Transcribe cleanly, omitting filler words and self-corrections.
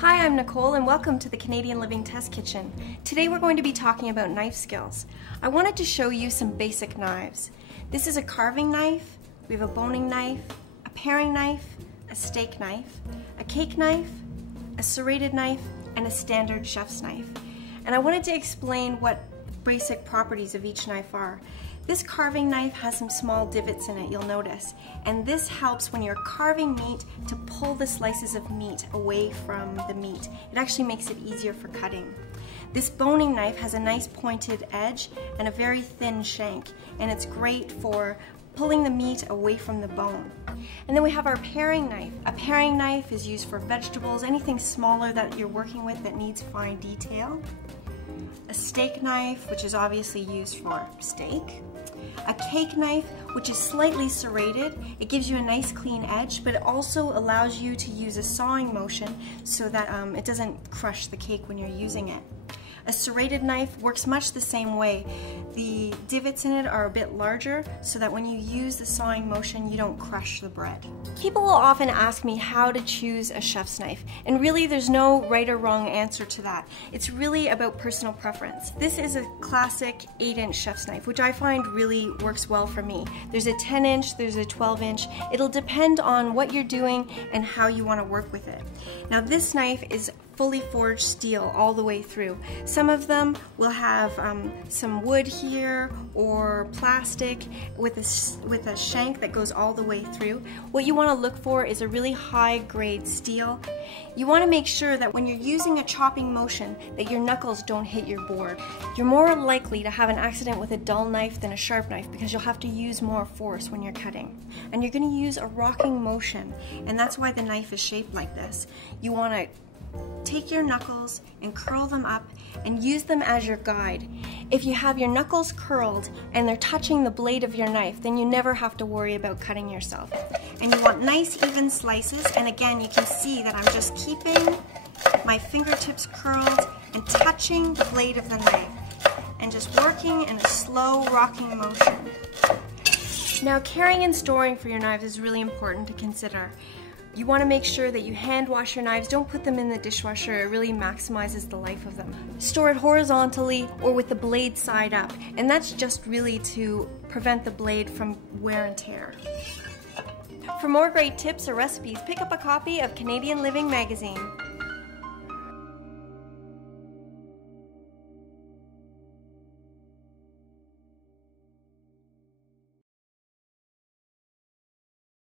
Hi, I'm Nicole and welcome to the Canadian Living Test Kitchen. Today we're going to be talking about knife skills. I wanted to show you some basic knives. This is a carving knife, we have a boning knife, a paring knife, a steak knife, a cake knife, a serrated knife, and a standard chef's knife. And I wanted to explain what basic properties of each knife are. This carving knife has some small divots in it, you'll notice, and this helps when you're carving meat to pull the slices of meat away from the meat. It actually makes it easier for cutting. This boning knife has a nice pointed edge and a very thin shank, and it's great for pulling the meat away from the bone. And then we have our paring knife. A paring knife is used for vegetables, anything smaller that you're working with that needs fine detail. A steak knife, which is obviously used for steak. A cake knife, which is slightly serrated. It gives you a nice clean edge, but it also allows you to use a sawing motion so that it doesn't crush the cake when you're using it. A serrated knife works much the same way. The divots in it are a bit larger so that when you use the sawing motion, you don't crush the bread. People will often ask me how to choose a chef's knife, and really there's no right or wrong answer to that. It's really about personal preference. This is a classic 8-inch chef's knife, which I find really works well for me. There's a 10-inch, there's a 12-inch. It'll depend on what you're doing and how you want to work with it. Now this knife is fully forged steel all the way through. Some of them will have some wood here or plastic with a shank that goes all the way through. What you want to look for is a really high grade steel. You want to make sure that when you're using a chopping motion that your knuckles don't hit your board. You're more likely to have an accident with a dull knife than a sharp knife because you'll have to use more force when you're cutting. And you're going to use a rocking motion, and that's why the knife is shaped like this. You want to take your knuckles and curl them up and use them as your guide. If you have your knuckles curled and they're touching the blade of your knife, then you never have to worry about cutting yourself. And you want nice even slices, and again you can see that I'm just keeping my fingertips curled and touching the blade of the knife and just working in a slow rocking motion. Now, caring and storing for your knives is really important to consider. You want to make sure that you hand wash your knives. Don't put them in the dishwasher. It really maximizes the life of them. Store it horizontally or with the blade side up, and that's just really to prevent the blade from wear and tear. For more great tips or recipes, pick up a copy of Canadian Living magazine.